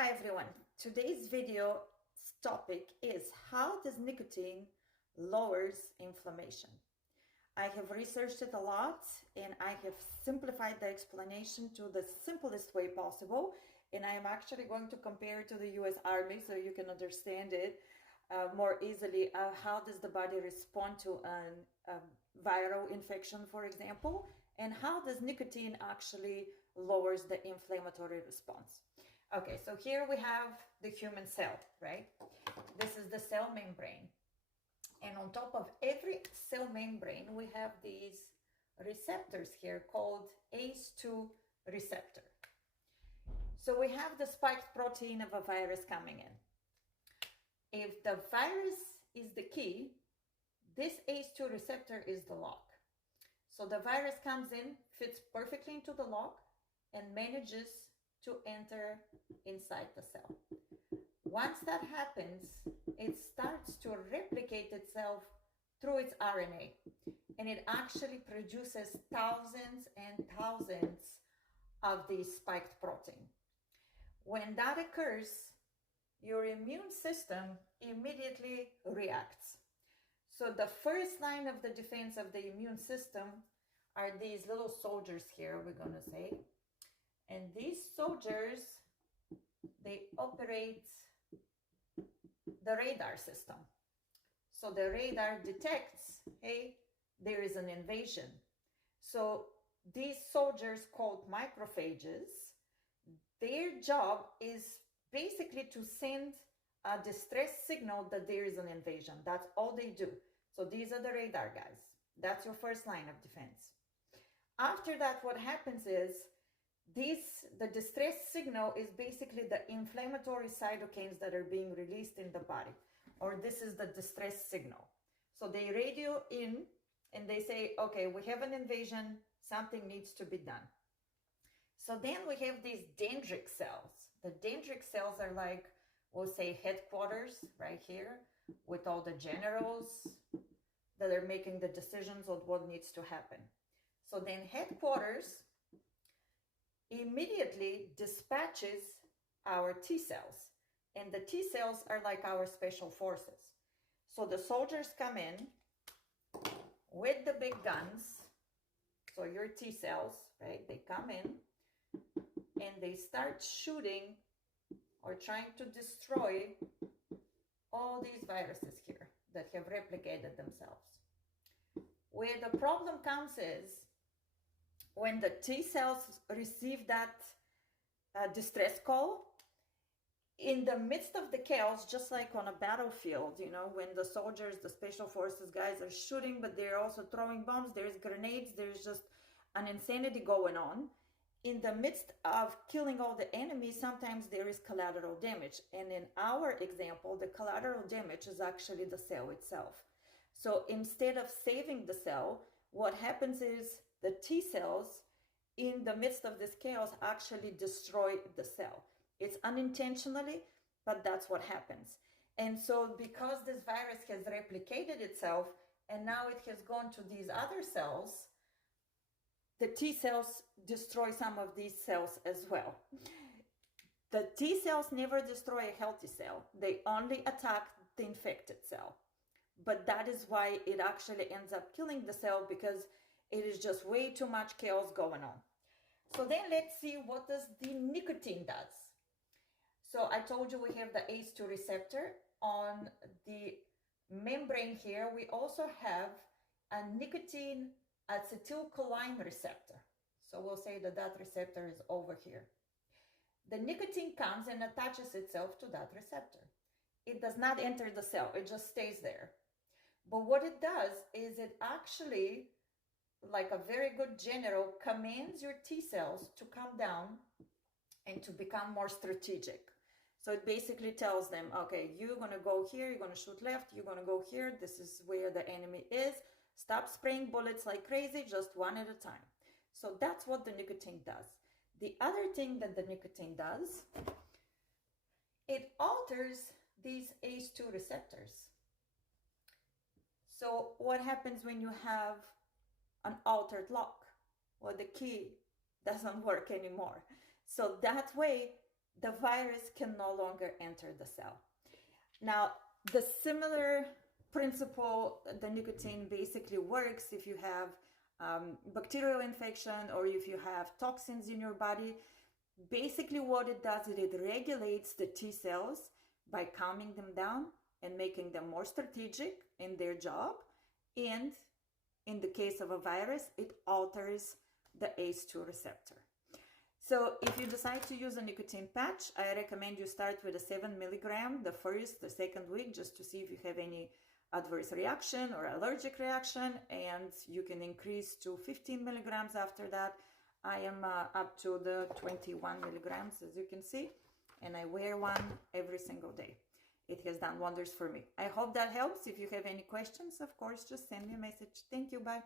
Hi everyone. Today's video's topic is how does nicotine lowers inflammation? I have researched it a lot and I have simplified the explanation to the simplest way possible, and I am actually going to compare it to the US Army so you can understand it more easily. How does the body respond to a viral infection, for example, and how does nicotine actually lowers the inflammatory response? Okay, so here we have the human cell, right? This is the cell membrane. And on top of every cell membrane, we have these receptors here called ACE2 receptor. So we have the spiked protein of a virus coming in. If the virus is the key, this ACE2 receptor is the lock. So the virus comes in, fits perfectly into the lock, and manages to enter inside the cell. Once that happens, it starts to replicate itself through its RNA, and it actually produces thousands and thousands of these spiked protein. When that occurs, your immune system immediately reacts. So the first line of the defense of the immune system are these little soldiers here, we're going to say. And these soldiers, they operate the radar system. So the radar detects, hey, there is an invasion. So these soldiers called macrophages, their job is basically to send a distress signal that there is an invasion. That's all they do. So these are the radar guys. That's your first line of defense. After that, what happens is the distress signal is basically the inflammatory cytokines that are being released in the body, or this is the distress signal. So they radio in and they say, okay, we have an invasion, something needs to be done. So then we have these dendritic cells. The dendritic cells are like, we'll say, headquarters right here with all the generals that are making the decisions on what needs to happen. So then headquarters immediately dispatches our T cells, and the T cells are like our special forces. So the soldiers come in with the big guns. So your T cells, right, they come in and they start shooting or trying to destroy all these viruses here that have replicated themselves. Where the problem comes is when the T cells receive that distress call, in the midst of the chaos, just like on a battlefield, you know, when the soldiers, the special forces guys are shooting, but they're also throwing bombs, there's grenades, there's just an insanity going on. In the midst of killing all the enemies, sometimes there is collateral damage. And in our example, the collateral damage is actually the cell itself. So instead of saving the cell, what happens is the T cells, in the midst of this chaos, actually destroy the cell. It's unintentionally, but that's what happens. And so because this virus has replicated itself and now it has gone to these other cells, the T cells destroy some of these cells as well. The T cells never destroy a healthy cell. They only attack the infected cell. But that is why it actually ends up killing the cell, because it is just way too much chaos going on. So then let's see what does the nicotine does. So I told you we have the ACE2 receptor. On the membrane here, we also have a nicotine acetylcholine receptor. So we'll say that that receptor is over here. The nicotine comes and attaches itself to that receptor. It does not enter the cell, it just stays there. But what it does is it actually, like a very good general, commands your T cells to come down and to become more strategic. So it basically tells them, okay, you're going to go here, you're going to shoot left, you're going to go here, this is where the enemy is. Stop spraying bullets like crazy, just one at a time. So that's what the nicotine does. The other thing that the nicotine does, it alters these ACE2 receptors. So what happens when you have an altered lock? Well, the key doesn't work anymore. So that way, the virus can no longer enter the cell. Now, the similar principle, the nicotine basically works if you have bacterial infection or if you have toxins in your body. Basically what it does is it regulates the T cells by calming them down and making them more strategic in their job. And in the case of a virus, it alters the ACE2 receptor. So if you decide to use a nicotine patch, I recommend you start with a 7 milligram the first, the second week, just to see if you have any adverse reaction or allergic reaction, and you can increase to 15 milligrams after that. I am up to the 21 milligrams, as you can see, and I wear one every single day. It has done wonders for me. I hope that helps. If you have any questions, of course, just send me a message. Thank you. Bye.